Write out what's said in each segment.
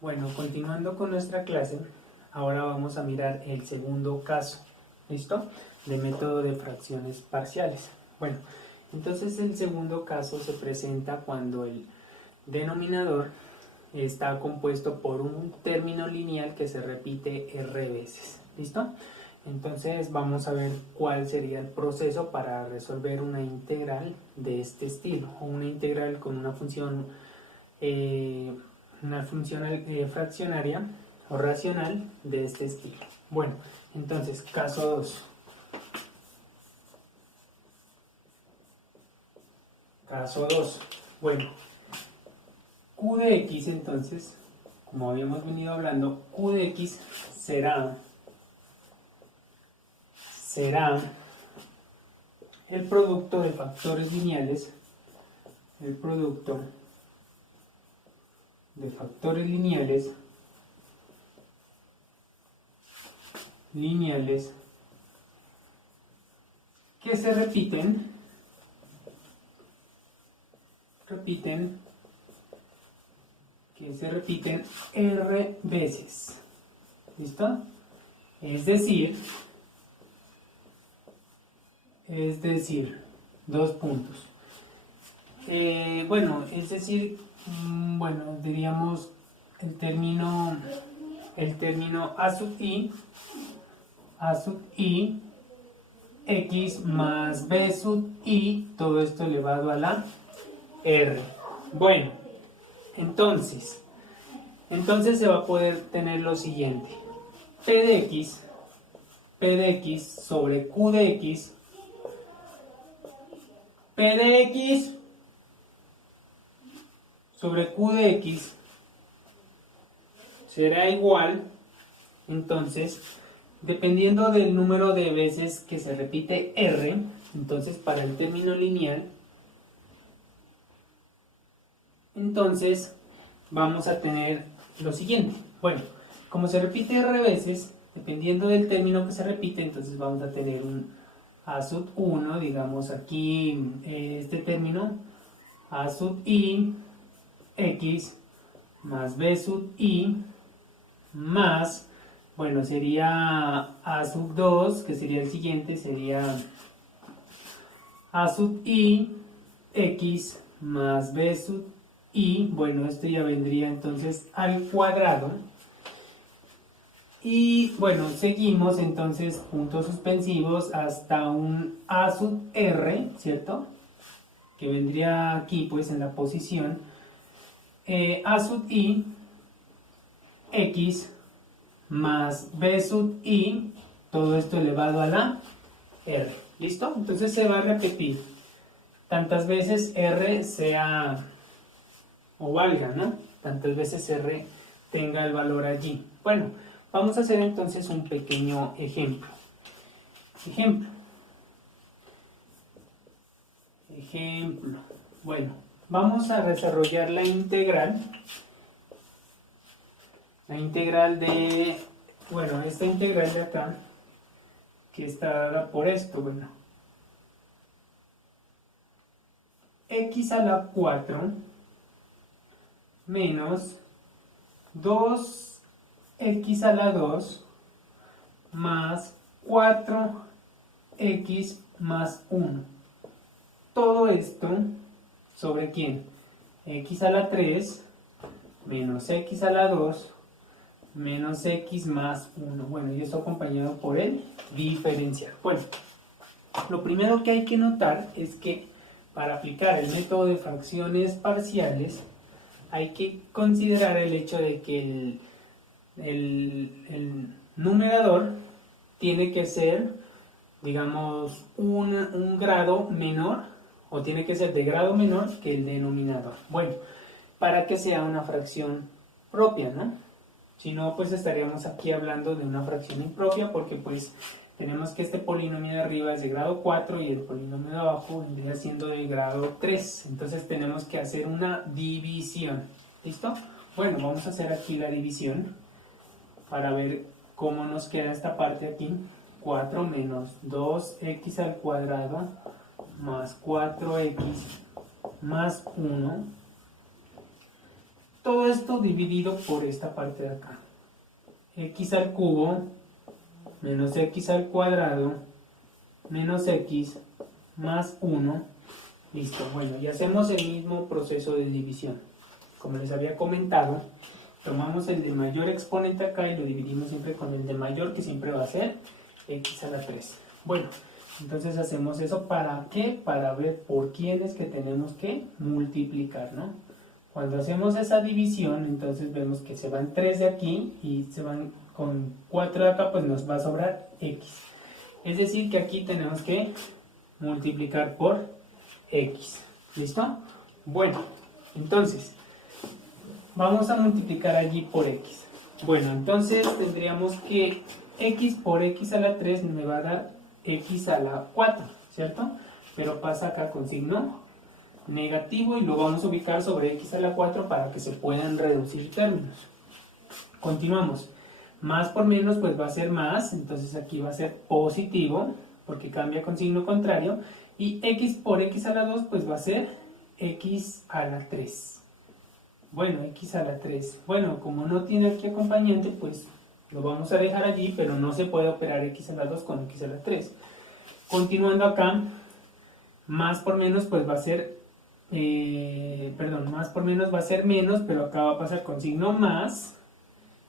Bueno, continuando con nuestra clase, ahora vamos a mirar el segundo caso, ¿listo? De método de fracciones parciales. Bueno, entonces el segundo caso se presenta cuando el denominador está compuesto por un término lineal que se repite r veces, ¿listo? Entonces vamos a ver cuál sería el proceso para resolver una integral de este estilo, o una integral con una función fraccionaria o racional de este estilo. Bueno, entonces, caso 2. Caso 2. Bueno, q de x entonces, como habíamos venido hablando, q de x será el producto de factores lineales, el producto de factores lineales que se repiten r veces, ¿listo? Es decir, dos puntos. Bueno, diríamos el término a sub i x más b sub i, todo esto elevado a la r. Bueno, entonces se va a poder tener lo siguiente: p de x sobre q de x, p de x sobre q de x será igual, entonces, dependiendo del número de veces que se repite r, entonces para el término lineal, entonces vamos a tener lo siguiente. Bueno, como se repite r veces, dependiendo del término que se repite, entonces vamos a tener un a sub 1, digamos aquí este término, a sub i x más b sub i más, bueno, sería a sub 2, que sería el siguiente, sería a sub i x más b sub i, bueno, esto ya vendría entonces al cuadrado. Y bueno, seguimos entonces puntos suspensivos hasta un a sub r, ¿cierto? Que vendría aquí pues en la posición a sub i x más b sub i, todo esto elevado a la r. ¿Listo? Entonces se va a repetir tantas veces r sea o valga, ¿no? Tantas veces r tenga el valor allí. Bueno, vamos a hacer entonces un pequeño ejemplo. Bueno, vamos a desarrollar la integral de, bueno, esta integral de acá, que está dada por esto, bueno, x a la 4 menos 2x a la 2 más 4x más 1. Todo esto sobre ¿quién? X a la 3 menos x a la 2 menos x más 1. Bueno, y esto acompañado por el diferencial. Bueno, lo primero que hay que notar es que para aplicar el método de fracciones parciales hay que considerar el hecho de que el numerador tiene que ser, digamos, un grado menor, o tiene que ser de grado menor que el denominador. Bueno, para que sea una fracción propia, ¿no? Si no, pues estaríamos aquí hablando de una fracción impropia, porque pues tenemos que este polinomio de arriba es de grado 4 y el polinomio de abajo vendría siendo de grado 3. Entonces tenemos que hacer una división. ¿Listo? Bueno, vamos a hacer aquí la división para ver cómo nos queda esta parte aquí. 4 menos 2x al cuadrado más 4x más 1 todo esto dividido por esta parte de acá. X al cubo menos x al cuadrado menos x más 1. Listo. Bueno, y hacemos el mismo proceso de división. Como les había comentado, tomamos el de mayor exponente acá y lo dividimos siempre con el de mayor, que siempre va a ser x a la 3. Bueno, entonces hacemos eso. ¿Para qué? Para ver por quién es que tenemos que multiplicar, ¿no? Cuando hacemos esa división, entonces vemos que se van 3 de aquí y se van con 4 de acá, pues nos va a sobrar x. Es decir, que aquí tenemos que multiplicar por x. ¿Listo? Bueno, entonces, vamos a multiplicar allí por x. Bueno, entonces tendríamos que x por x a la 3 me va a dar x a la 4, ¿cierto? Pero pasa acá con signo negativo y lo vamos a ubicar sobre x a la 4 para que se puedan reducir términos. Continuamos. Más por menos pues va a ser más, entonces aquí va a ser positivo porque cambia con signo contrario, y x por x a la 2 pues va a ser x a la 3. Bueno, x a la 3. Bueno, como no tiene aquí acompañante, pues lo vamos a dejar allí, pero no se puede operar x a la 2 con x a la 3. Continuando acá, más por menos pues va a ser, más por menos va a ser menos, pero acá va a pasar con signo más,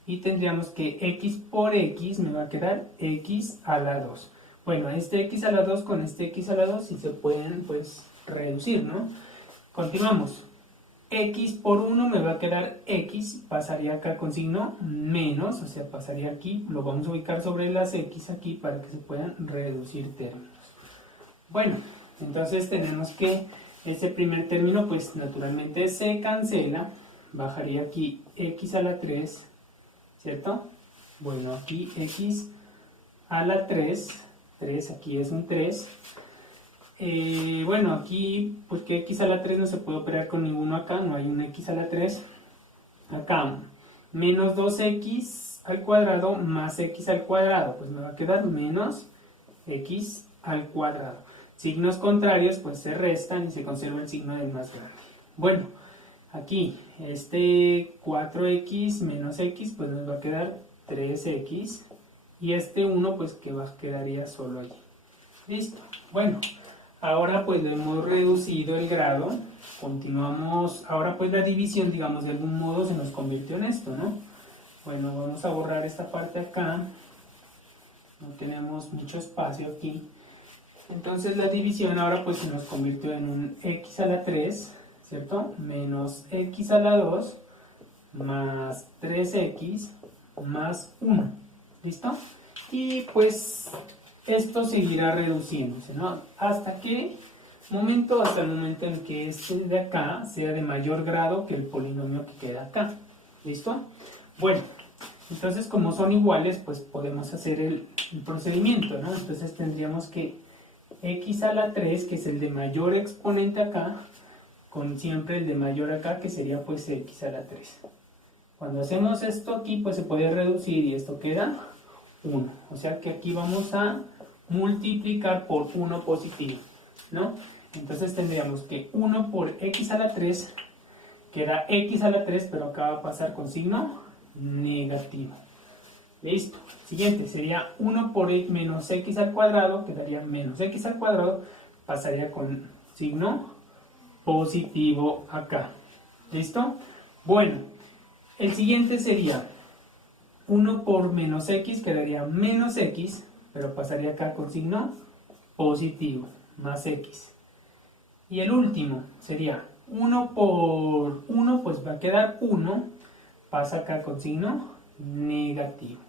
y tendríamos que x por x me va a quedar x a la 2. Bueno, este x a la 2 con este x a la 2 sí se pueden pues reducir, ¿no? Continuamos. X por 1 me va a quedar x, pasaría acá con signo menos, o sea, pasaría aquí, lo vamos a ubicar sobre las x aquí para que se puedan reducir términos. Bueno, entonces tenemos que este primer término pues naturalmente se cancela, bajaría aquí x a la 3, ¿cierto? Bueno, aquí x a la 3, aquí es un 3. Bueno, aquí, porque x a la 3 no se puede operar con ninguno acá, no hay un x a la 3. Acá, menos 2x al cuadrado más x al cuadrado, pues me va a quedar menos x al cuadrado. Signos contrarios, pues se restan y se conserva el signo del más grande. Bueno, aquí, este 4x menos x, pues nos va a quedar 3x. Y este 1, pues que quedaría solo allí. Listo. Bueno, ahora pues lo hemos reducido el grado. Continuamos. Ahora pues la división, digamos, de algún modo se nos convirtió en esto, ¿no? Bueno, vamos a borrar esta parte acá. No tenemos mucho espacio aquí. Entonces la división ahora pues se nos convirtió en un x a la 3, ¿cierto? Menos x a la 2 más 3x más 1. ¿Listo? Y pues esto seguirá reduciéndose, ¿no? ¿Hasta qué momento? Hasta el momento en que este de acá sea de mayor grado que el polinomio que queda acá. ¿Listo? Bueno, entonces como son iguales, pues podemos hacer el procedimiento, ¿no? Entonces tendríamos que x a la 3, que es el de mayor exponente acá, con siempre el de mayor acá, que sería pues x a la 3. Cuando hacemos esto aquí, pues se puede reducir y esto queda 1. O sea que aquí vamos a multiplicar por 1 positivo, ¿no? Entonces tendríamos que 1 por x a la 3 queda x a la 3, pero acá va a pasar con signo negativo. Listo. Siguiente sería 1 por menos x al cuadrado, quedaría menos x al cuadrado, pasaría con signo positivo acá. ¿Listo? Bueno, el siguiente sería 1 por menos x, quedaría menos x, pero pasaría acá con signo positivo, más x. Y el último sería 1 por 1, pues va a quedar 1, pasa acá con signo negativo.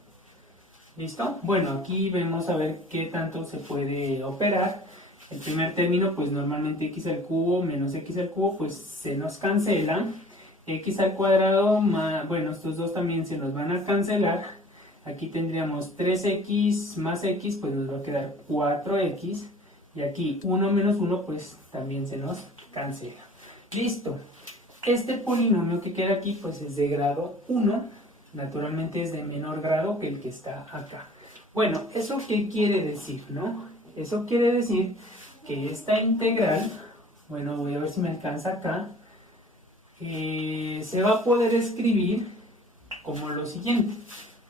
¿Listo? Bueno, aquí vemos a ver qué tanto se puede operar. El primer término, pues normalmente x al cubo menos x al cubo, pues se nos cancela. X al cuadrado, bueno, estos dos también se nos van a cancelar. Aquí tendríamos 3x más x, pues nos va a quedar 4x. Y aquí 1 menos 1, pues también se nos cancela. Listo. Este polinomio que queda aquí, pues es de grado 1. Naturalmente es de menor grado que el que está acá. Bueno, ¿eso qué quiere decir, no? Eso quiere decir que esta integral, bueno, voy a ver si me alcanza acá. se va a poder escribir como lo siguiente,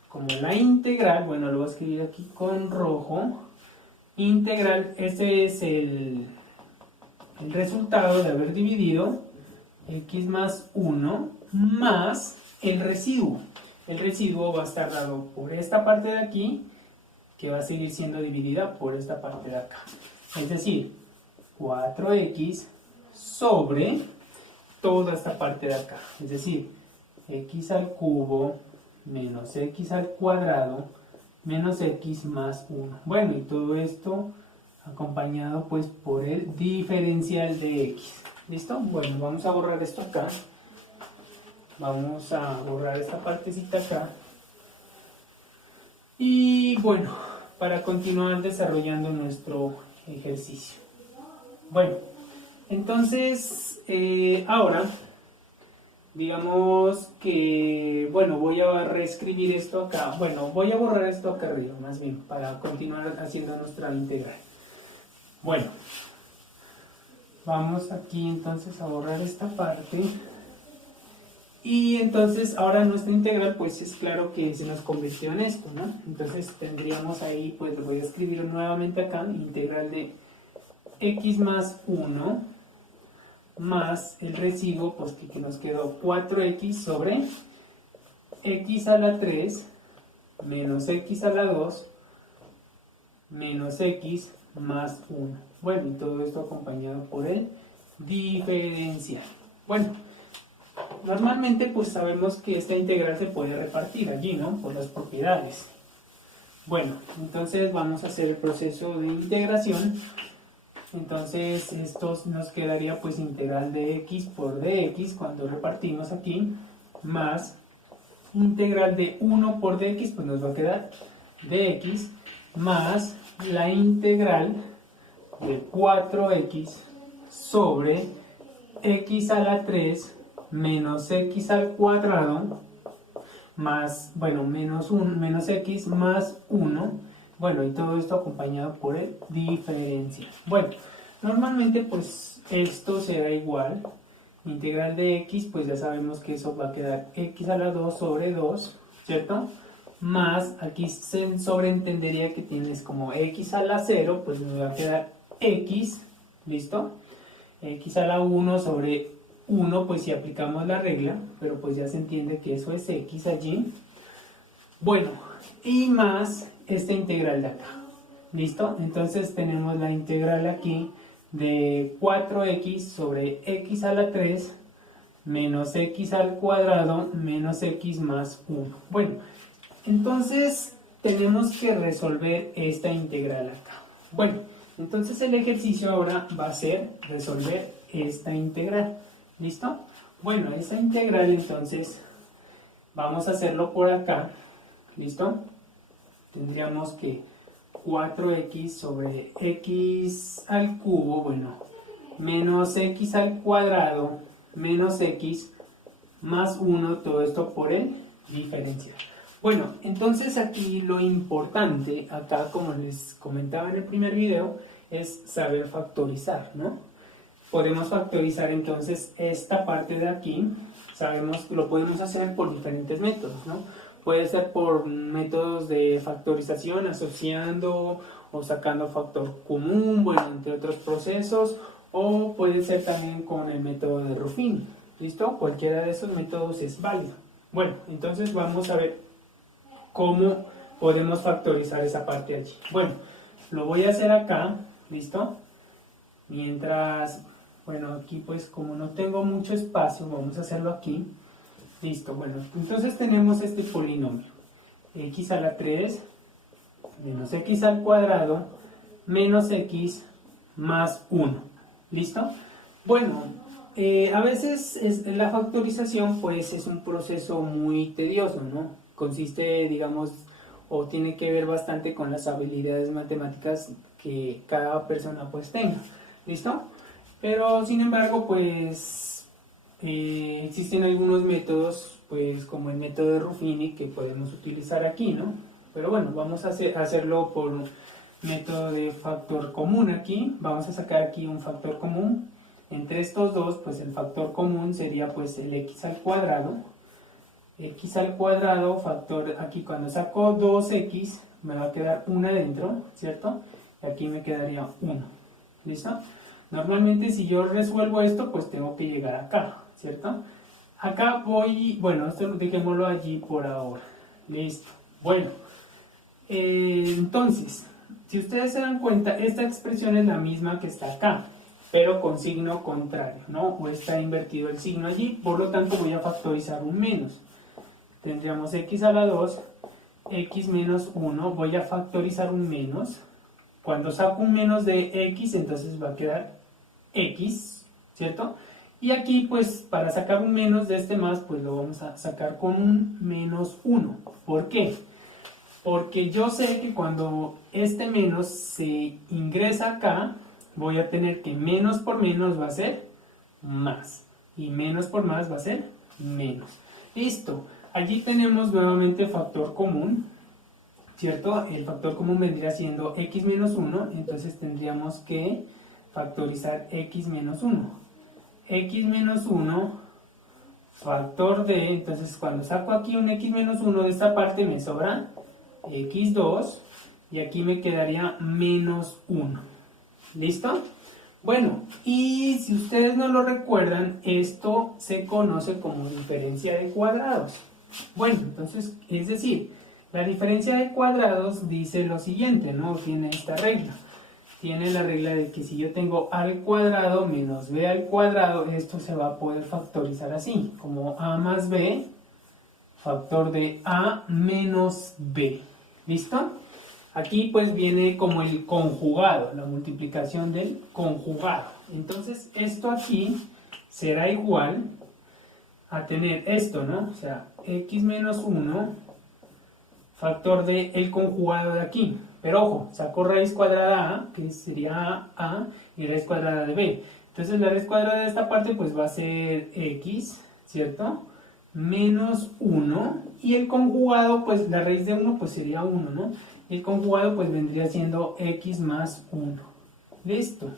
como la integral, bueno, lo voy a escribir aquí con rojo, integral, este es el resultado de haber dividido x más 1 más el residuo. El residuo va a estar dado por esta parte de aquí, que va a seguir siendo dividida por esta parte de acá. Es decir, 4x sobre toda esta parte de acá. Es decir, x al cubo menos x al cuadrado menos x más 1. Bueno, y todo esto acompañado pues por el diferencial de x. ¿Listo? Bueno, vamos a borrar esto acá. Vamos a borrar esta partecita acá. Y bueno, para continuar desarrollando nuestro ejercicio. Bueno, entonces ahora digamos que, bueno, voy a reescribir esto acá. Bueno, voy a borrar esto acá arriba, más bien, para continuar haciendo nuestra integral. Bueno, vamos aquí entonces a borrar esta parte. Y entonces ahora nuestra integral pues es claro que se nos convirtió en esto, ¿no? Entonces tendríamos ahí, pues lo voy a escribir nuevamente acá, integral de x más 1 más el residuo, pues que nos quedó 4x sobre x a la 3 menos x a la 2 menos x más 1. Bueno, y todo esto acompañado por el diferencial. Bueno, normalmente pues sabemos que esta integral se puede repartir allí, ¿no? Por las propiedades. Bueno, entonces vamos a hacer el proceso de integración. Entonces esto nos quedaría pues integral de x por dx cuando repartimos aquí, más integral de 1 por dx, pues nos va a quedar dx, más la integral de 4x sobre x a la 3 menos x al cuadrado más, bueno, menos x más 1. Bueno, y todo esto acompañado por el diferencial. Bueno, normalmente pues esto será igual. Integral de x, pues ya sabemos que eso va a quedar x a la 2 sobre 2, ¿cierto? Más, aquí se sobreentendería que tienes como x a la 0, pues nos va a quedar x, ¿listo? X a la 1 sobre 1, pues si aplicamos la regla, pero pues ya se entiende que eso es x allí. Bueno, y más esta integral de acá, ¿listo? Entonces tenemos la integral aquí de 4x sobre x a la 3 menos x al cuadrado menos x más 1. Bueno, entonces tenemos que resolver esta integral acá. Bueno, entonces el ejercicio ahora va a ser resolver esta integral, ¿listo? Bueno, esta integral entonces vamos a hacerlo por acá, ¿listo? Tendríamos que 4x sobre x al cubo, bueno, menos x al cuadrado menos x más 1, todo esto por el diferencial. Bueno, entonces aquí lo importante, acá como les comentaba en el primer video, es saber factorizar, ¿no? Podemos factorizar entonces esta parte de aquí, sabemos que lo podemos hacer por diferentes métodos, ¿no? Puede ser por métodos de factorización, asociando o sacando factor común, bueno, entre otros procesos, o puede ser también con el método de Ruffini, ¿listo? Cualquiera de esos métodos es válido. Bueno, entonces vamos a ver cómo podemos factorizar esa parte allí. Bueno, lo voy a hacer acá, ¿listo? Mientras, bueno, aquí pues como no tengo mucho espacio, vamos a hacerlo aquí. Listo, bueno, entonces tenemos este polinomio, x a la 3 menos x al cuadrado menos x más 1, ¿listo? Bueno, a veces la factorización pues es un proceso muy tedioso, ¿no? Consiste, digamos, o tiene que ver bastante con las habilidades matemáticas que cada persona pues tenga, ¿listo? Pero sin embargo pues existen algunos métodos, pues como el método de Ruffini que podemos utilizar aquí, ¿no? Pero bueno, vamos a hacerlo por un método de factor común aquí. Vamos a sacar aquí un factor común entre estos dos, pues el factor común sería pues el x al cuadrado. X al cuadrado, factor, aquí cuando saco 2x, me va a quedar 1 adentro, ¿cierto? Y aquí me quedaría 1. ¿Listo? Normalmente si yo resuelvo esto, pues tengo que llegar acá, ¿cierto? Acá voy, bueno, esto dejémoslo allí por ahora. Listo. Bueno, entonces, si ustedes se dan cuenta, esta expresión es la misma que está acá, pero con signo contrario, ¿no? O está invertido el signo allí, por lo tanto voy a factorizar un menos. Tendríamos x a la 2, x menos 1, voy a factorizar un menos. Cuando saco un menos de x, entonces va a quedar x, ¿cierto? Y aquí, pues, para sacar un menos de este más, pues lo vamos a sacar con un menos 1. ¿Por qué? Porque yo sé que cuando este menos se ingresa acá, voy a tener que menos por menos va a ser más. Y menos por más va a ser menos. Listo. Allí tenemos nuevamente factor común, ¿cierto? El factor común vendría siendo x menos 1, entonces tendríamos que factorizar x menos 1. X menos 1, factor de, entonces cuando saco aquí un x menos 1 de esta parte me sobra x2 y aquí me quedaría menos 1. ¿Listo? Bueno, y si ustedes no lo recuerdan, esto se conoce como diferencia de cuadrados. Bueno, entonces, es decir, la diferencia de cuadrados dice lo siguiente, ¿no? Tiene esta regla. Tiene la regla de que si yo tengo a al cuadrado menos b al cuadrado, esto se va a poder factorizar así, como a más b, factor de a menos b. ¿Listo? Aquí pues viene como el conjugado, la multiplicación del conjugado. Entonces esto aquí será igual a tener esto, ¿no? O sea, x menos 1, factor de el conjugado de aquí. Pero ojo, saco raíz cuadrada a, que sería a, y raíz cuadrada de b. Entonces la raíz cuadrada de esta parte pues va a ser x, ¿cierto? Menos 1, y el conjugado, pues la raíz de 1 pues sería 1, ¿no? Y el conjugado pues vendría siendo x más 1. Listo.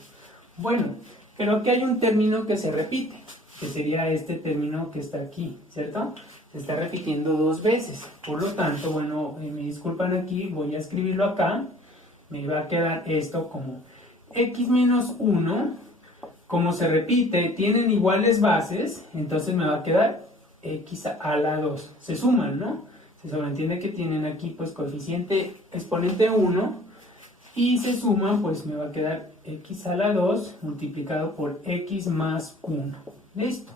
Bueno, creo que hay un término que se repite, que sería este término que está aquí, ¿cierto? Se está repitiendo dos veces. Por lo tanto, bueno, me disculpan aquí, voy a escribirlo acá. Me va a quedar esto como x menos 1, como se repite, tienen iguales bases, entonces me va a quedar x a la 2. Se suman, ¿no? Se sobreentiende que tienen aquí pues coeficiente exponente 1 y se suman, pues me va a quedar x a la 2 multiplicado por x más 1. Listo,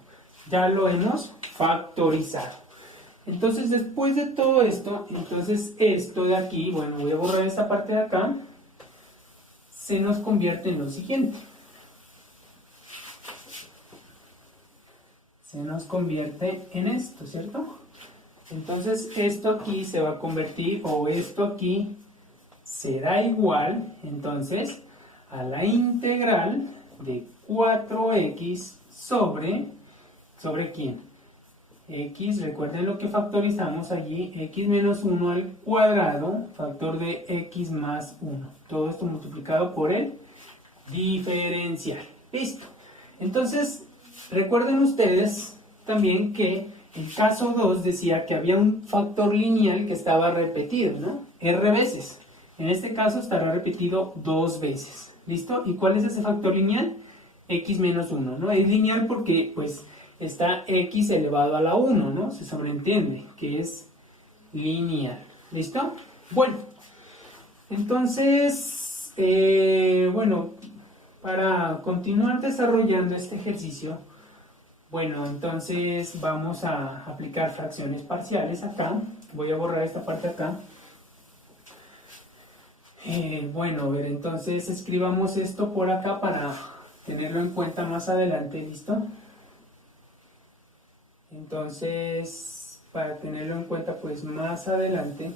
ya lo hemos factorizado. Entonces después de todo esto, entonces esto de aquí, bueno, voy a borrar esta parte de acá, se nos convierte en lo siguiente. Se nos convierte en esto, ¿cierto? Entonces esto aquí se va a convertir, o esto aquí será igual, entonces, a la integral de 4x ¿sobre quién? X, recuerden lo que factorizamos allí, x menos 1 al cuadrado, factor de x más 1. Todo esto multiplicado por el diferencial. Listo. Entonces, recuerden ustedes también que el caso 2 decía que había un factor lineal que estaba repetido, ¿no? R veces. En este caso estará repetido 2 veces. ¿Listo? ¿Y cuál es ese factor lineal? X menos 1, ¿no? Es lineal porque, pues, está x elevado a la 1, ¿no? Se sobreentiende que es lineal. ¿Listo? Bueno, entonces, bueno, para continuar desarrollando este ejercicio, bueno, entonces vamos a aplicar fracciones parciales acá. Voy a borrar esta parte acá. Bueno, a ver, entonces escribamos esto por acá para tenerlo en cuenta más adelante, ¿listo? Entonces, para tenerlo en cuenta pues más adelante,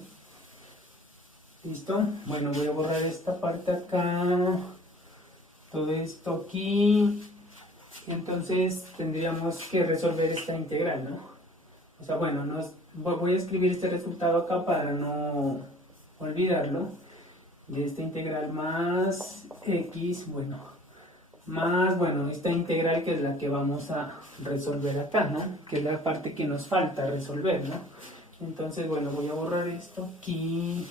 ¿listo? Bueno, voy a borrar esta parte acá, todo esto aquí, entonces tendríamos que resolver esta integral, ¿no? O sea, bueno, voy a escribir este resultado acá para no olvidarlo, de esta integral más x, bueno, más, bueno, esta integral que es la que vamos a resolver acá, ¿no? Que es la parte que nos falta resolver, ¿no? Entonces, bueno, voy a borrar esto aquí.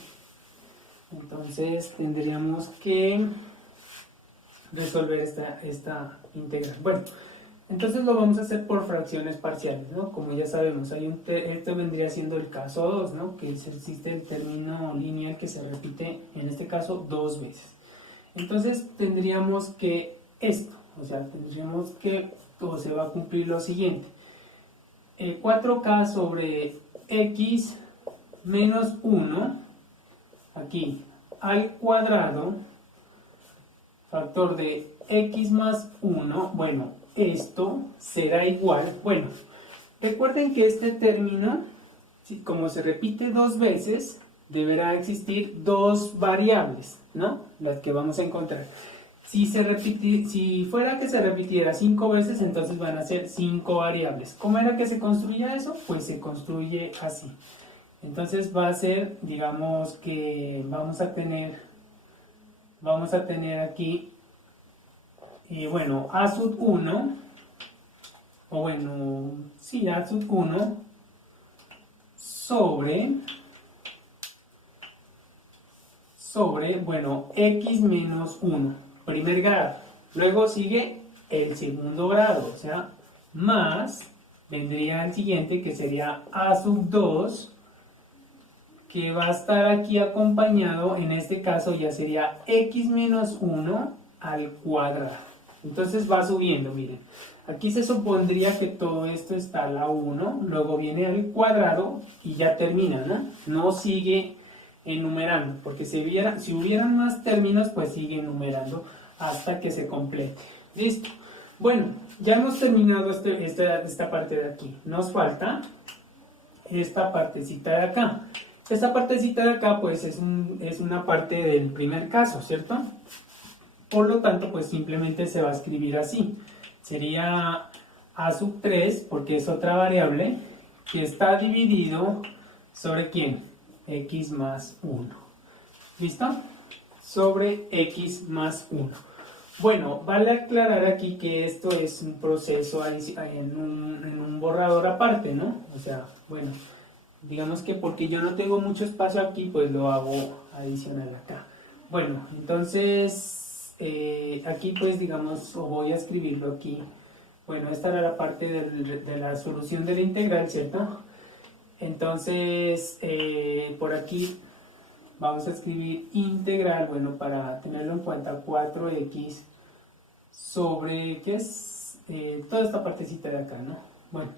Entonces, tendríamos que resolver esta integral. Bueno, entonces lo vamos a hacer por fracciones parciales, ¿no? Como ya sabemos, esto vendría siendo el caso 2, ¿no? Que existe el término lineal que se repite, en este caso, 2 veces. Entonces, tendríamos que esto, o sea, tendríamos que, o se va a cumplir lo siguiente. 4k sobre x menos 1, aquí, al cuadrado, factor de x más 1, bueno, esto será igual, bueno, recuerden que este término, como se repite 2 veces, deberá existir 2 variables, ¿no? Las que vamos a encontrar. Si fuera que se repitiera 5 veces, entonces van a ser 5 variables. ¿Cómo era que se construía eso? Pues se construye así. Entonces va a ser, digamos que vamos a tener aquí, bueno, a sub 1, o bueno, sí, a sub 1 sobre, bueno, x menos 1, primer grado. Luego sigue el segundo grado, o sea, más, vendría el siguiente que sería a sub 2, que va a estar aquí acompañado, en este caso ya sería x menos 1 al cuadrado. Entonces va subiendo, miren. Aquí se supondría que todo esto está a la 1, luego viene al cuadrado y ya termina, ¿no? No sigue enumerando, porque si hubieran más términos, pues sigue enumerando hasta que se complete. ¿Listo? Bueno, ya hemos terminado esta parte de aquí. Nos falta esta partecita de acá. Esta partecita de acá, pues es una parte del primer caso, ¿cierto? Por lo tanto, pues simplemente se va a escribir así. Sería a sub 3, porque es otra variable, que está dividido sobre ¿quién? X más 1. ¿Listo? Sobre x más 1. Bueno, vale aclarar aquí que esto es un proceso en un borrador aparte, ¿no? O sea, bueno, digamos que porque yo no tengo mucho espacio aquí, pues lo hago adicional acá. Bueno, entonces aquí pues digamos, o voy a escribirlo aquí. Bueno, esta era la parte de la solución de la integral, ¿cierto? Entonces, por aquí vamos a escribir integral, bueno, para tenerlo en cuenta, 4x sobre, ¿qué es? Toda esta partecita de acá, ¿no? Bueno,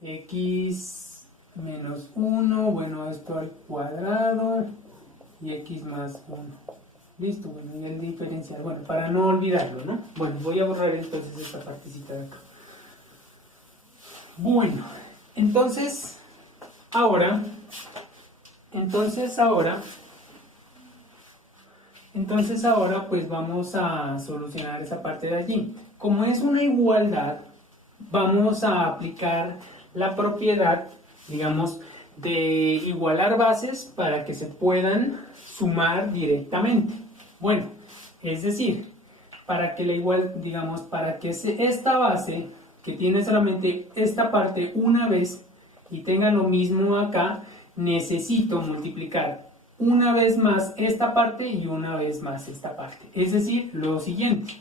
x menos 1, bueno, esto al cuadrado, y x más 1. Listo, bueno, y el diferencial, bueno, para no olvidarlo, ¿no? Bueno, voy a borrar entonces esta partecita de acá. Bueno, entonces ahora pues vamos a solucionar esa parte de allí. Como es una igualdad, vamos a aplicar la propiedad, digamos, de igualar bases para que se puedan sumar directamente. Bueno, es decir, para que esta base que tiene solamente esta parte una vez y tenga lo mismo acá, necesito multiplicar una vez más esta parte y una vez más esta parte. Es decir, lo siguiente.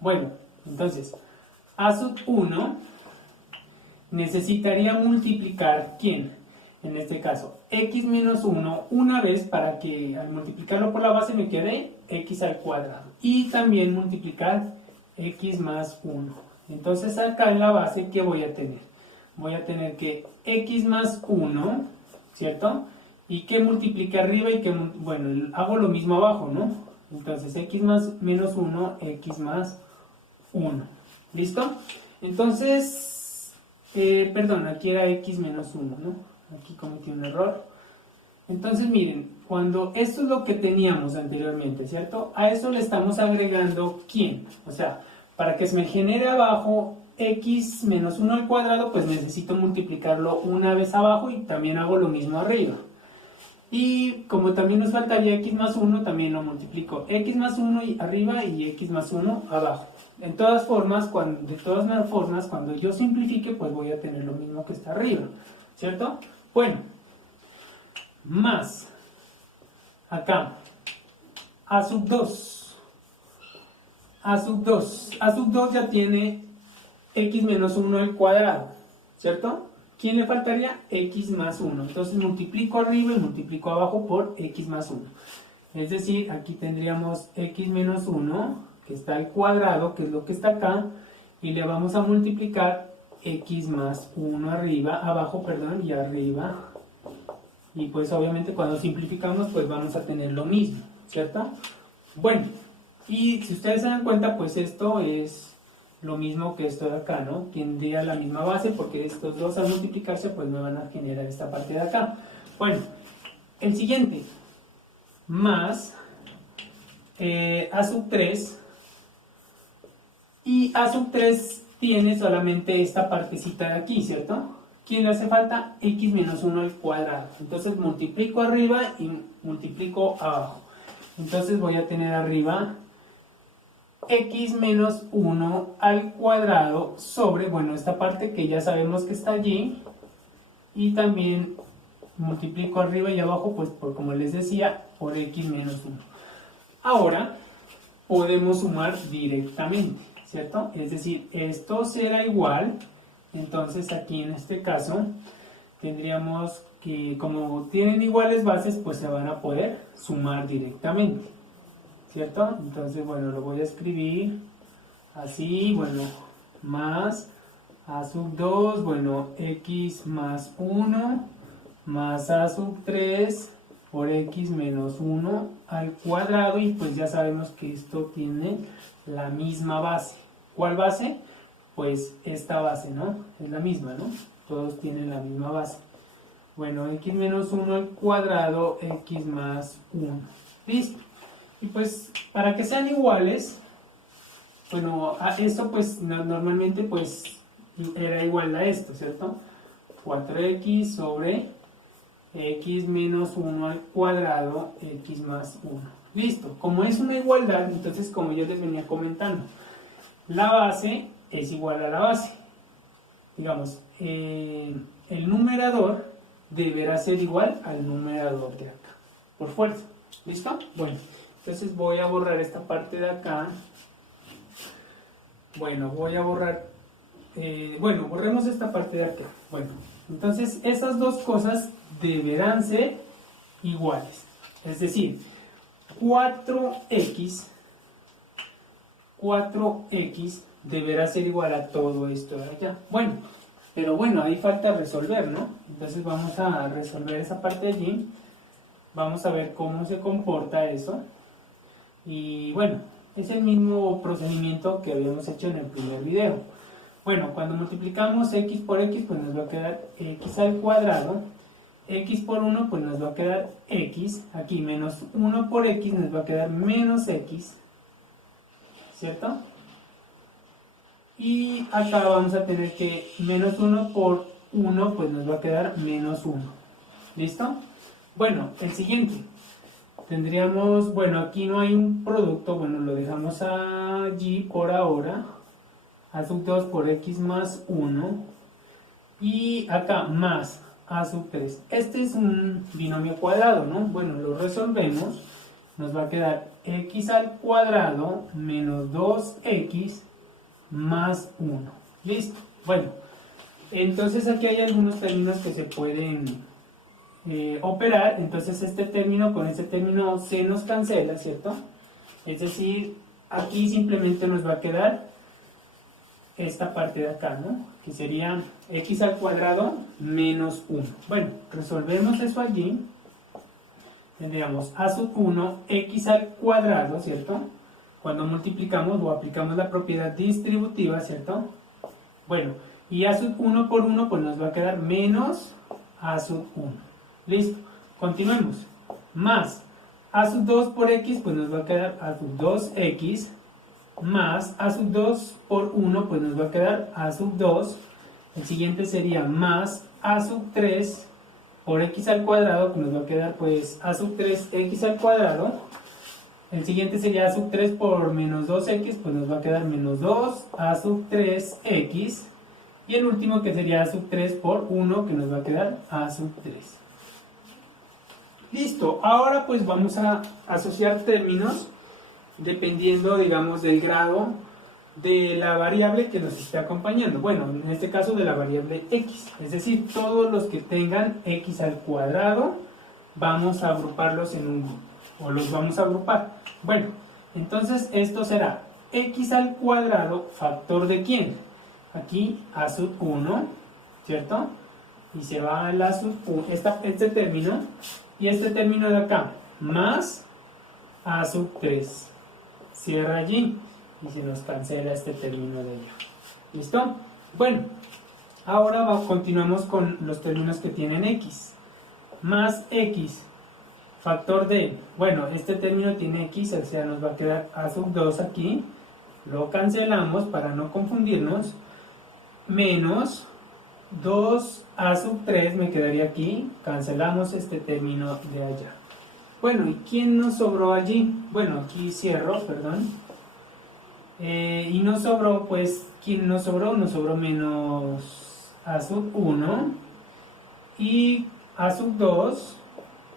Bueno, entonces, a sub 1 necesitaría multiplicar, ¿quién? En este caso, x menos 1 una vez para que al multiplicarlo por la base me quede x al cuadrado. Y también multiplicar x más 1. Entonces acá en la base, ¿qué voy a tener? Voy a tener que x más 1, ¿cierto? Y que multiplique arriba y que, bueno, hago lo mismo abajo, ¿no? Entonces x más menos 1, x más 1. ¿Listo? Entonces, perdón, aquí era x menos 1, ¿no? Aquí cometí un error. Entonces miren, cuando esto es lo que teníamos anteriormente, ¿cierto? A eso le estamos agregando ¿quién? O sea, para que se me genere abajo x menos 1 al cuadrado, pues necesito multiplicarlo una vez abajo y también hago lo mismo arriba. Y como también nos faltaría x más 1, también lo multiplico. X más 1 arriba y x más 1 abajo. De todas formas, cuando yo simplifique, pues voy a tener lo mismo que está arriba, ¿cierto? Bueno, más, acá, a sub 2. A sub 2 ya tiene x menos 1 al cuadrado, ¿cierto? ¿Quién le faltaría? X más 1. Entonces multiplico arriba y multiplico abajo por x más 1. Es decir, aquí tendríamos x menos 1, que está al cuadrado, que es lo que está acá, y le vamos a multiplicar x más 1 abajo, y arriba. Y pues obviamente cuando simplificamos, pues vamos a tener lo mismo, ¿cierto? Bueno, y si ustedes se dan cuenta, pues esto es lo mismo que esto de acá, ¿no? Tendría la misma base porque estos dos al multiplicarse pues me van a generar esta parte de acá. Bueno, el siguiente, más a sub 3, y a sub 3 tiene solamente esta partecita de aquí, ¿cierto? ¿Quién le hace falta? X menos 1 al cuadrado. Entonces multiplico arriba y multiplico abajo. Entonces voy a tener arriba x menos 1 al cuadrado sobre, bueno, esta parte que ya sabemos que está allí, y también multiplico arriba y abajo, pues por como les decía, por x menos 1. Ahora podemos sumar directamente, ¿cierto? Es decir, esto será igual, entonces aquí en este caso tendríamos que, como tienen iguales bases, pues se van a poder sumar directamente, ¿cierto? Entonces, bueno, lo voy a escribir así, bueno, más a sub 2, bueno, x más 1, más a sub 3 por x menos 1 al cuadrado, y pues ya sabemos que esto tiene la misma base. ¿Cuál base? Pues esta base, ¿no? Es la misma, ¿no? Todos tienen la misma base. Bueno, x menos 1 al cuadrado, x más 1. ¿Listo? Y pues para que sean iguales, bueno, a esto pues normalmente pues era igual a esto, ¿cierto? 4x sobre x menos 1 al cuadrado, x más 1. Listo, como es una igualdad, entonces como yo les venía comentando, la base es igual a la base. Digamos, el numerador deberá ser igual al numerador de acá, por fuerza. ¿Listo? Bueno. Entonces voy a borrar esta parte de acá. Bueno, voy a borrar, borremos esta parte de acá. Bueno, entonces esas dos cosas deberán ser iguales. Es decir, 4x deberá ser igual a todo esto de allá. Bueno, pero bueno, ahí falta resolver, ¿no? Entonces vamos a resolver esa parte de allí. Vamos a ver cómo se comporta eso. Y bueno, es el mismo procedimiento que habíamos hecho en el primer video. Bueno, cuando multiplicamos x por x, pues nos va a quedar x al cuadrado. X por 1, pues nos va a quedar x. Aquí menos 1 por x nos va a quedar menos x, ¿cierto? Y acá vamos a tener que menos 1 por 1, pues nos va a quedar menos 1. ¿Listo? Bueno, el siguiente. Tendríamos, bueno, aquí no hay un producto, bueno, lo dejamos allí por ahora. A sub 2 por x más 1. Y acá más a sub 3. Este es un binomio cuadrado, ¿no? Bueno, lo resolvemos. Nos va a quedar x al cuadrado menos 2x más 1. ¿Listo? Bueno, entonces aquí hay algunos términos que se pueden operar. Entonces este término con este término se nos cancela, ¿cierto? Es decir, aquí simplemente nos va a quedar esta parte de acá, ¿no? Que sería x al cuadrado menos 1. Bueno, resolvemos eso allí. Tendríamos a sub 1 x al cuadrado, ¿cierto? Cuando multiplicamos o aplicamos la propiedad distributiva, ¿cierto? Bueno, y a sub 1 por 1 pues nos va a quedar menos a sub 1. Listo, continuemos. Más a sub 2 por x, pues nos va a quedar a sub 2x, más a sub 2 por 1, pues nos va a quedar a sub 2. El siguiente sería más a sub 3 por x al cuadrado, que nos va a quedar pues a sub 3x al cuadrado. El siguiente sería a sub 3 por menos 2x, pues nos va a quedar menos 2 a sub 3x. Y el último que sería a sub 3 por 1, que nos va a quedar a sub 3. Listo, ahora pues vamos a asociar términos dependiendo, digamos, del grado de la variable que nos esté acompañando. Bueno, en este caso de la variable x, es decir, todos los que tengan x al cuadrado, vamos a agruparlos en un grupo, o los vamos a agrupar. Bueno, entonces esto será x al cuadrado, ¿factor de quién? Aquí a sub 1, ¿cierto? Y se va a la sub 1, este término, y este término de acá, más a sub 3. Cierra allí y se nos cancela este término de ello. ¿Listo? Bueno, ahora continuamos con los términos que tienen x. Más x, factor de, bueno, este término tiene x, o sea, nos va a quedar a sub 2 aquí. Lo cancelamos para no confundirnos. Menos 2a sub 3 me quedaría aquí. Cancelamos este término de allá. Bueno, ¿y quién nos sobró allí? Bueno, aquí cierro, perdón. Y nos sobró, pues, ¿quién nos sobró? Nos sobró menos a sub 1 y a sub 2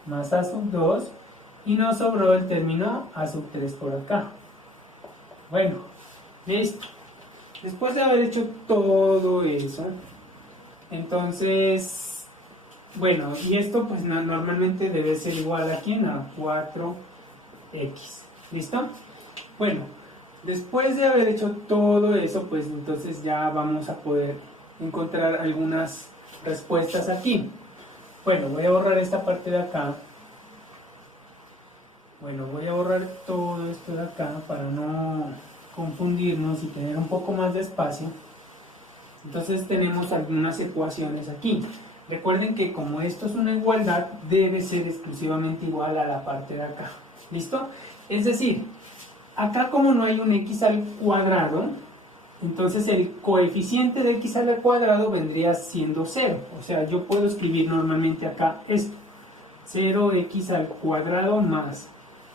más a sub 2 y nos sobró el término a sub 3 por acá. Bueno, listo. Después de haber hecho todo eso, entonces, bueno, y esto pues normalmente debe ser igual aquí a 4x. ¿Listo? Bueno, después de haber hecho todo eso, pues entonces ya vamos a poder encontrar algunas respuestas aquí. Bueno, voy a borrar esta parte de acá. Bueno, voy a borrar todo esto de acá para no confundirnos y tener un poco más de espacio. Entonces tenemos algunas ecuaciones aquí. Recuerden que como esto es una igualdad, debe ser exclusivamente igual a la parte de acá. ¿Listo? Es decir, acá como no hay un x al cuadrado, entonces el coeficiente de x al cuadrado vendría siendo 0. O sea, yo puedo escribir normalmente acá esto. 0x al cuadrado más,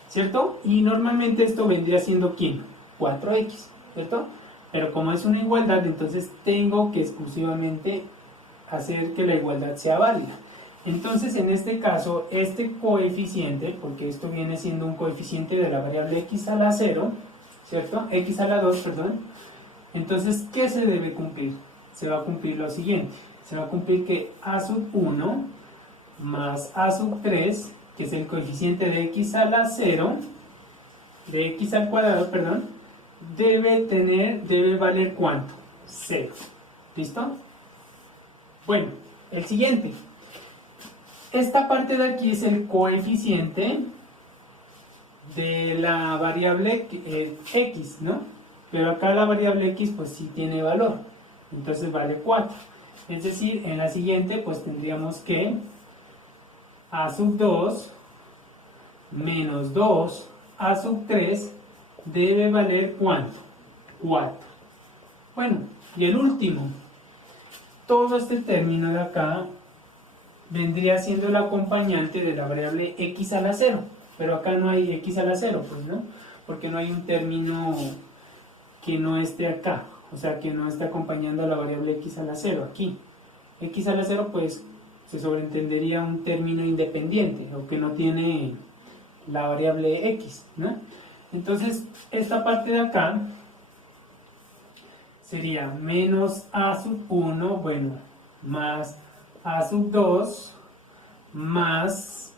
¿cierto? Y normalmente esto vendría siendo ¿quién? 4x, ¿cierto? Pero como es una igualdad, entonces tengo que exclusivamente hacer que la igualdad sea válida. Entonces, en este caso, este coeficiente, porque esto viene siendo un coeficiente de la variable x a la 0, ¿cierto? X a la 2, perdón. Entonces, ¿qué se debe cumplir? Se va a cumplir lo siguiente. Se va a cumplir que a sub 1 más a sub 3, que es el coeficiente de x a la 0, de x al cuadrado, perdón, debe valer ¿cuánto? 0. ¿Listo? Bueno, el siguiente. Esta parte de aquí es el coeficiente de la variable x, ¿no? Pero acá la variable x pues sí tiene valor, entonces vale 4. Es decir, en la siguiente pues tendríamos que a sub 2 menos 2 a sub 3 debe valer ¿cuánto? 4. Bueno, y el último, todo este término de acá vendría siendo el acompañante de la variable x a la 0, pero acá no hay x a la 0, pues no, porque no hay un término que no esté acá, o sea que no esté acompañando a la variable x a la 0 aquí. X a la 0 pues se sobreentendería un término independiente, o que no tiene la variable x, ¿no? Entonces esta parte de acá sería menos a sub 1, bueno, más a sub 2 más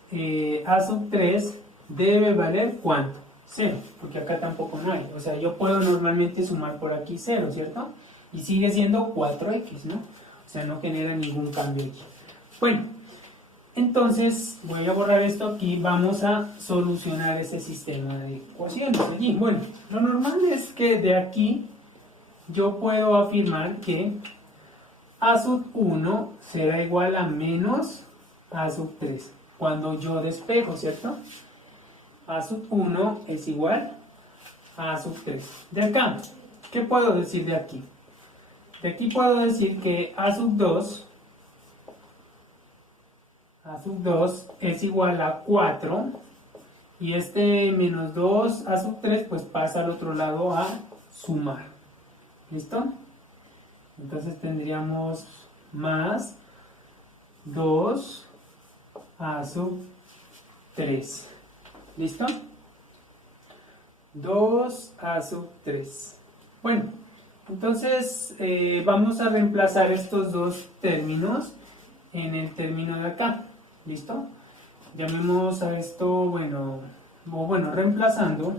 a sub 3 debe valer ¿cuánto? 0, porque acá tampoco no hay. O sea, yo puedo normalmente sumar por aquí 0, ¿cierto? Y sigue siendo 4x, ¿no? O sea, no genera ningún cambio aquí. Bueno, entonces voy a borrar esto aquí. Vamos a solucionar ese sistema de ecuaciones allí. Bueno, lo normal es que de aquí yo puedo afirmar que a sub 1 será igual a menos a sub 3 cuando yo despejo, ¿cierto? A sub 1 es igual a sub 3. De acá, ¿qué puedo decir de aquí? De aquí puedo decir que a sub 2 a sub 2 es igual a 4, y este menos 2 a sub 3 pues pasa al otro lado a sumar. ¿Listo? Entonces tendríamos más 2 a sub 3. ¿Listo? 2 a sub 3. Bueno, entonces vamos a reemplazar estos dos términos en el término de acá. ¿Listo? Llamemos a esto, bueno, reemplazando,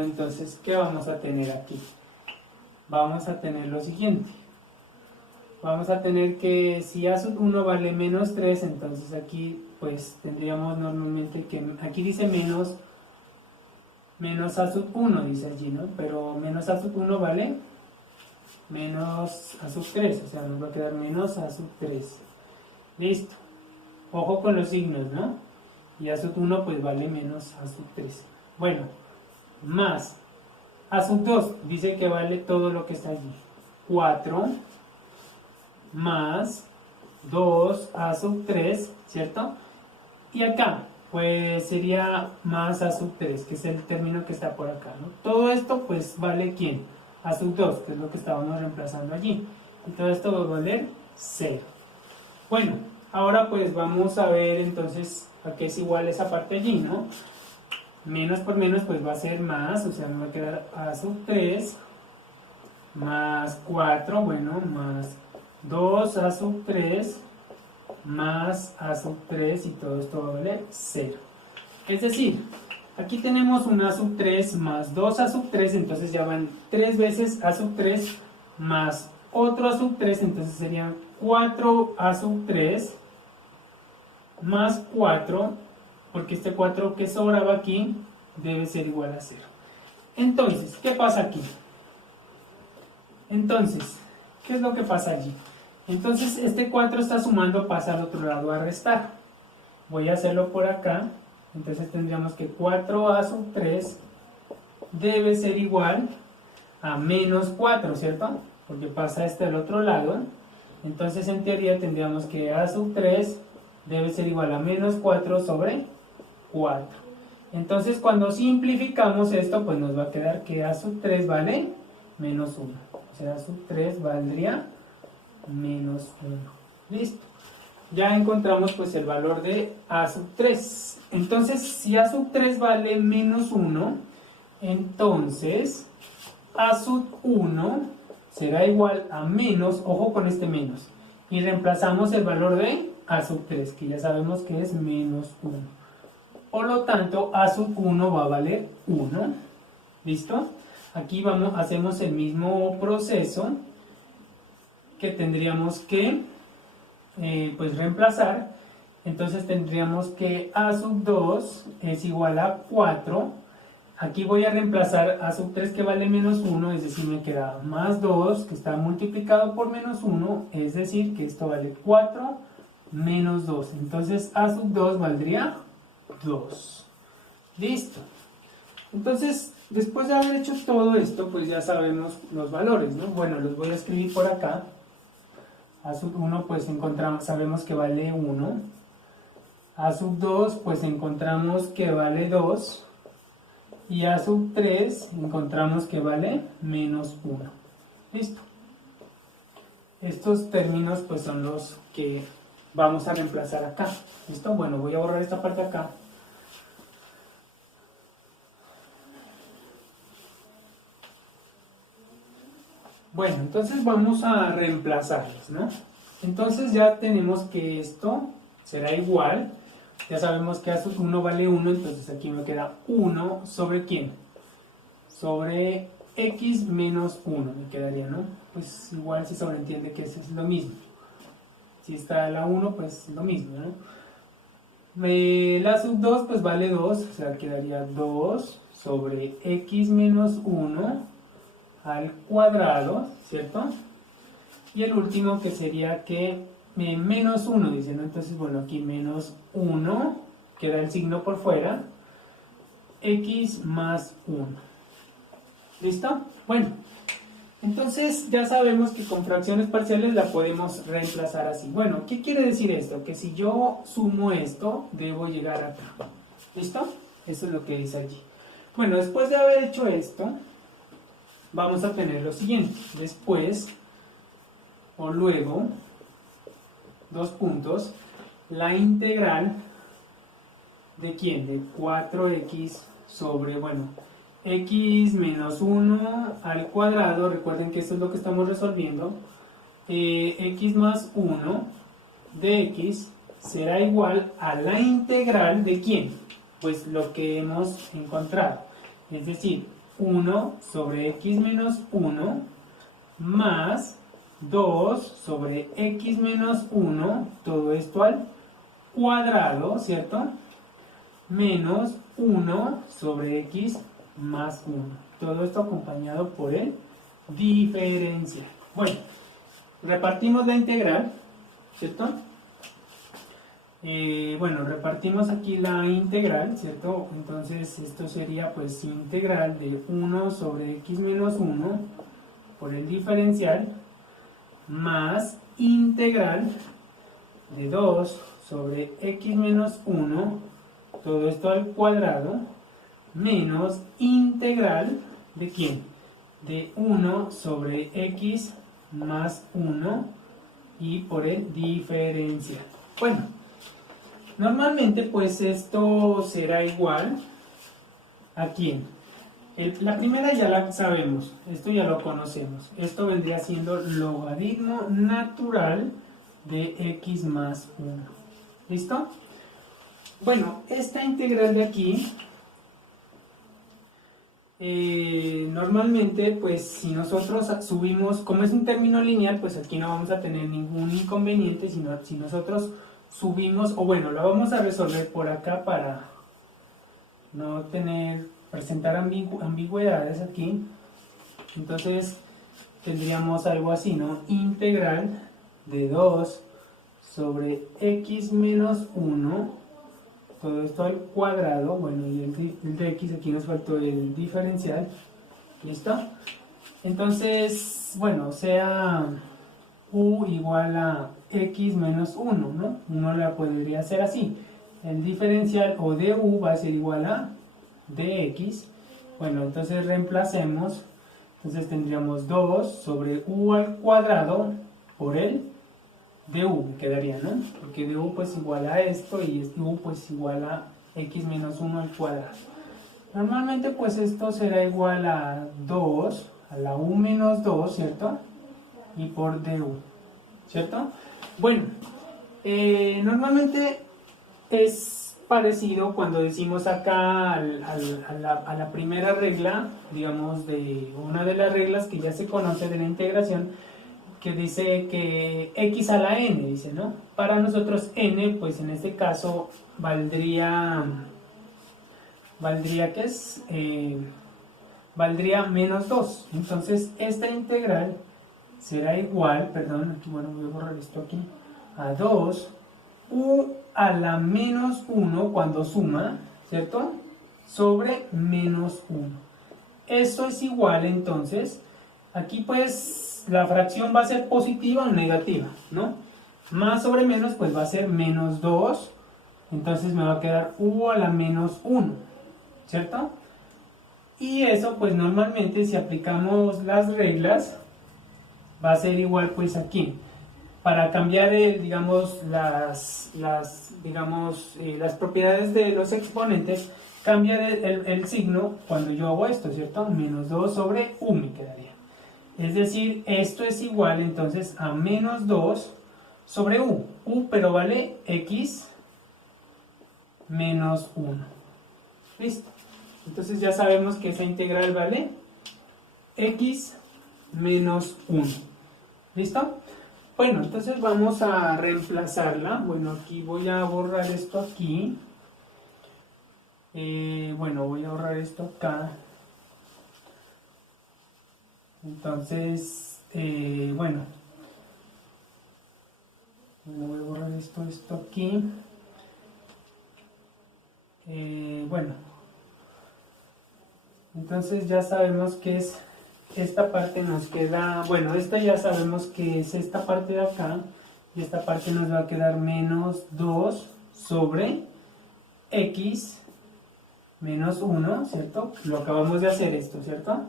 entonces, ¿qué vamos a tener aquí? Vamos a tener lo siguiente. Vamos a tener que si a sub 1 vale menos 3, entonces aquí pues tendríamos normalmente que, aquí dice menos a sub 1, dice allí, ¿no? Pero menos a sub 1 vale menos a sub 3, o sea, nos va a quedar menos a sub 3. Listo. Ojo con los signos, ¿no? Y a sub 1 pues vale menos a sub 3. Bueno, más a sub 2, dice que vale todo lo que está allí. 4 más 2 a sub 3, ¿cierto? Y acá, pues sería más a sub 3, que es el término que está por acá, ¿no? Todo esto, pues, vale ¿quién? A sub 2, que es lo que estábamos reemplazando allí. Y todo esto va a valer 0. Bueno, ahora pues vamos a ver entonces a qué es igual esa parte allí, ¿no? Menos por menos, pues va a ser más, o sea, me va a quedar a sub 3 más 4, bueno, más 2 a sub 3 más a sub 3 y todo esto va a valer 0. Es decir, aquí tenemos un a sub 3 más 2 a sub 3, entonces ya van 3 veces a sub 3 más otro a sub 3, entonces serían 4 a sub 3 más 4, porque este 4 que sobraba aquí debe ser igual a 0. Entonces, ¿qué pasa aquí? Entonces, ¿qué es lo que pasa allí? Entonces este 4 está sumando, pasa al otro lado a restar. Voy a hacerlo por acá. Entonces tendríamos que 4a sub 3 debe ser igual a menos 4, ¿cierto? Porque pasa este al otro lado. Entonces en teoría tendríamos que a sub 3 debe ser igual a menos 4 sobre 4. Entonces cuando simplificamos esto, pues nos va a quedar que a sub 3 vale menos 1. O sea, a sub 3 valdría menos 1. Listo. Ya encontramos pues el valor de a sub 3. Entonces, si a sub 3 vale menos 1, entonces a sub 1 será igual a menos, ojo con este menos, y reemplazamos el valor de a sub 3, que ya sabemos que es menos 1. Por lo tanto, a sub 1 va a valer 1. ¿Listo? Aquí hacemos el mismo proceso que tendríamos que pues reemplazar. Entonces tendríamos que a sub 2 es igual a 4. Aquí voy a reemplazar a sub 3 que vale menos 1, es decir, me queda más 2 que está multiplicado por menos 1, es decir, que esto vale 4 menos 2. Entonces a sub 2 valdría 2. Listo. Entonces, después de haber hecho todo esto, pues ya sabemos los valores, ¿no? Bueno, los voy a escribir por acá. A sub 1 pues sabemos que vale 1. A sub 2 pues encontramos que vale 2. Y a sub 3 encontramos que vale menos 1. Listo. Estos términos pues son los que vamos a reemplazar acá. ¿Listo? Bueno, voy a borrar esta parte acá. Bueno, entonces vamos a reemplazarlos, ¿no? Entonces ya tenemos que esto será igual. Ya sabemos que a sub 1 vale 1, entonces aquí me queda 1 sobre ¿quién? Sobre x menos 1 me quedaría, ¿no? Pues igual se sobreentiende que eso es lo mismo. Si está la 1, pues lo mismo, ¿no? La sub 2 pues vale 2, o sea quedaría 2 sobre x menos 1 al cuadrado, ¿cierto? Y el último que sería que menos 1, dice, ¿no? Entonces, bueno, aquí menos 1, queda el signo por fuera, x más 1. ¿Listo? Bueno, entonces ya sabemos que con fracciones parciales la podemos reemplazar así. Bueno, ¿qué quiere decir esto? Que si yo sumo esto, debo llegar acá. ¿Listo? Eso es lo que dice allí. Bueno, después de haber hecho esto, vamos a tener lo siguiente. Después, o luego, dos puntos, la integral ¿de quién? De 4x sobre, bueno, x menos 1 al cuadrado, recuerden que esto es lo que estamos resolviendo, x más 1 de x será igual a la integral ¿de quién? Pues lo que hemos encontrado, es decir, 1 sobre x menos 1 más 2 sobre x menos 1, todo esto al cuadrado, ¿cierto? Menos 1 sobre x más 1. Todo esto acompañado por el diferencial. Bueno, repartimos la integral, ¿cierto? Bueno, repartimos aquí la integral, ¿cierto? Entonces esto sería pues integral de 1 sobre x menos 1 por el diferencial más integral de 2 sobre x menos 1, todo esto al cuadrado, menos integral ¿de quién? De 1 sobre x más 1 y por el diferencial. Bueno, normalmente pues esto será igual ¿a quién? La primera ya la sabemos, esto ya lo conocemos. Esto vendría siendo logaritmo natural de x más 1. ¿Listo? Bueno, esta integral de aquí, normalmente, pues si nosotros subimos, como es un término lineal, pues aquí no vamos a tener ningún inconveniente, sino si nosotros subimos, o bueno, lo vamos a resolver por acá para no presentar ambigüedades aquí. Entonces tendríamos algo así, ¿no? Integral de 2 sobre x menos 1, todo esto al cuadrado, bueno, y el de x, aquí nos faltó el diferencial, ¿listo? Entonces, bueno, sea u igual a x menos 1, ¿no? Uno la podría hacer así, el diferencial o de u va a ser igual a dx, bueno, entonces reemplacemos, entonces tendríamos 2 sobre u al cuadrado por el du, quedaría, ¿no? Porque du pues igual a esto y du pues igual a x menos 1 al cuadrado. Normalmente pues esto será igual a 2, a la u menos 2, ¿cierto? Y por du, ¿cierto? Bueno, normalmente es parecido cuando decimos acá a la primera regla, digamos, de una de las reglas que ya se conoce de la integración, que dice que x a la n, dice, ¿no? Para nosotros n, pues en este caso valdría ¿qué es? Valdría menos 2. Entonces esta integral será igual, perdón, aquí, bueno, voy a borrar esto aquí, a 2 u a la menos 1 cuando suma, ¿cierto? Sobre menos 1. Esto es igual entonces, aquí pues la fracción va a ser positiva o negativa, ¿no? Más sobre menos pues va a ser menos 2, entonces me va a quedar u a la menos 1, ¿cierto? Y eso pues normalmente si aplicamos las reglas va a ser igual pues aquí. Para cambiar digamos, las propiedades de los exponentes, cambia el signo cuando yo hago esto, ¿cierto? Menos 2 sobre u me quedaría. Es decir, esto es igual entonces a menos 2 sobre u. U pero vale x menos 1. Listo. Entonces ya sabemos que esa integral vale x menos 1. ¿Listo? Bueno, entonces vamos a reemplazarla. Bueno, aquí voy a borrar esto aquí. Bueno, voy a borrar esto acá. Entonces, bueno, voy a borrar esto aquí. Bueno, Entonces ya sabemos que es esta parte, nos queda, bueno, esta ya sabemos que es esta parte de acá, y esta parte nos va a quedar menos 2 sobre x menos 1, ¿cierto? Lo acabamos de hacer esto, ¿cierto?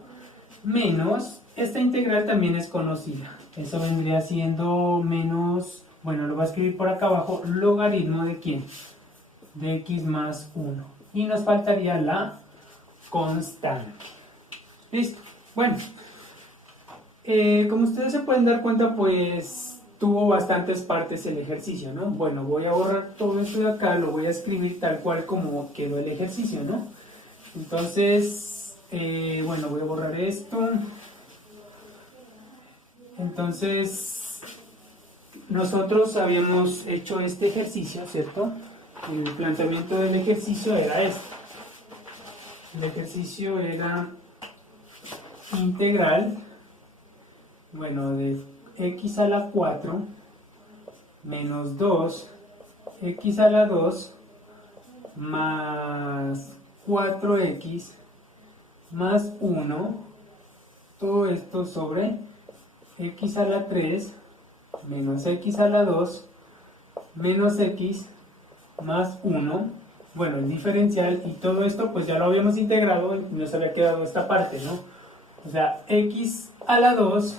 Menos, esta integral también es conocida, eso vendría siendo menos, bueno, lo voy a escribir por acá abajo, logaritmo de ¿quién? De x más 1. Y nos faltaría la constante. Listo. Bueno, como ustedes se pueden dar cuenta, pues tuvo bastantes partes el ejercicio, ¿no? Bueno, voy a borrar todo esto de acá, lo voy a escribir tal cual como quedó el ejercicio, ¿no? Entonces, bueno, voy a borrar esto. Entonces, nosotros habíamos hecho este ejercicio, ¿cierto? El planteamiento del ejercicio era este. El ejercicio era integral, bueno, de x a la 4 menos 2 x a la 2 más 4x más 1, todo esto sobre x a la 3 menos x a la 2 menos x más 1, bueno, el diferencial, y todo esto pues ya lo habíamos integrado y nos había quedado esta parte, ¿no? O sea, x a la 2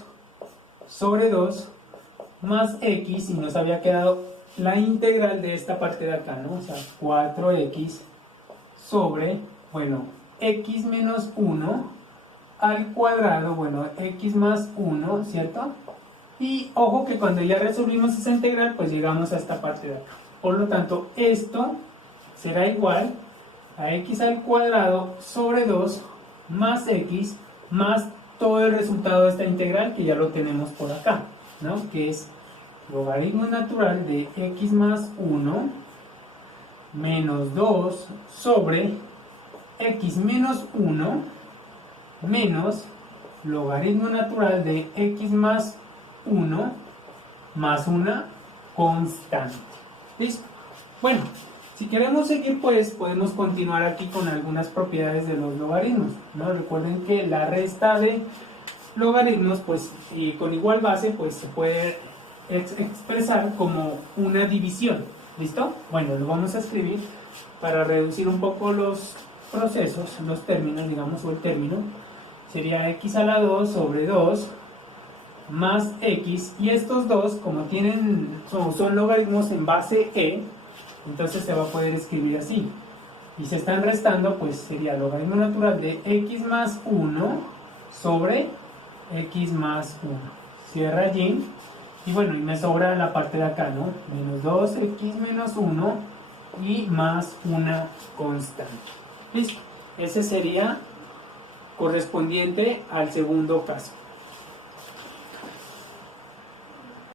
sobre 2 más x, y nos había quedado la integral de esta parte de acá, ¿no? O sea, 4x sobre, bueno, x menos 1 al cuadrado, bueno, x más 1, ¿cierto? Y ojo que cuando ya resolvimos esa integral, pues llegamos a esta parte de acá. Por lo tanto, esto será igual a x al cuadrado sobre 2 más x más todo el resultado de esta integral, que ya lo tenemos por acá, ¿no? Que es logaritmo natural de x más 1 menos 2 sobre x menos 1 menos logaritmo natural de x más 1 más una constante. ¿Listo? Bueno, si queremos seguir, pues podemos continuar aquí con algunas propiedades de los logaritmos, ¿no? Recuerden que la resta de logaritmos, pues, y con igual base, pues se puede expresar como una división. ¿Listo? Bueno, lo vamos a escribir para reducir un poco los procesos, los términos, digamos, o el término. Sería x a la 2 sobre 2 más x, y estos dos, como son logaritmos en base e, entonces se va a poder escribir así, y se están restando, pues sería logaritmo natural de x más 1 sobre x más 1, cierra allí, y bueno, y me sobra la parte de acá, ¿no? Menos 2x menos 1 y más una constante. Listo, ese sería correspondiente al segundo caso.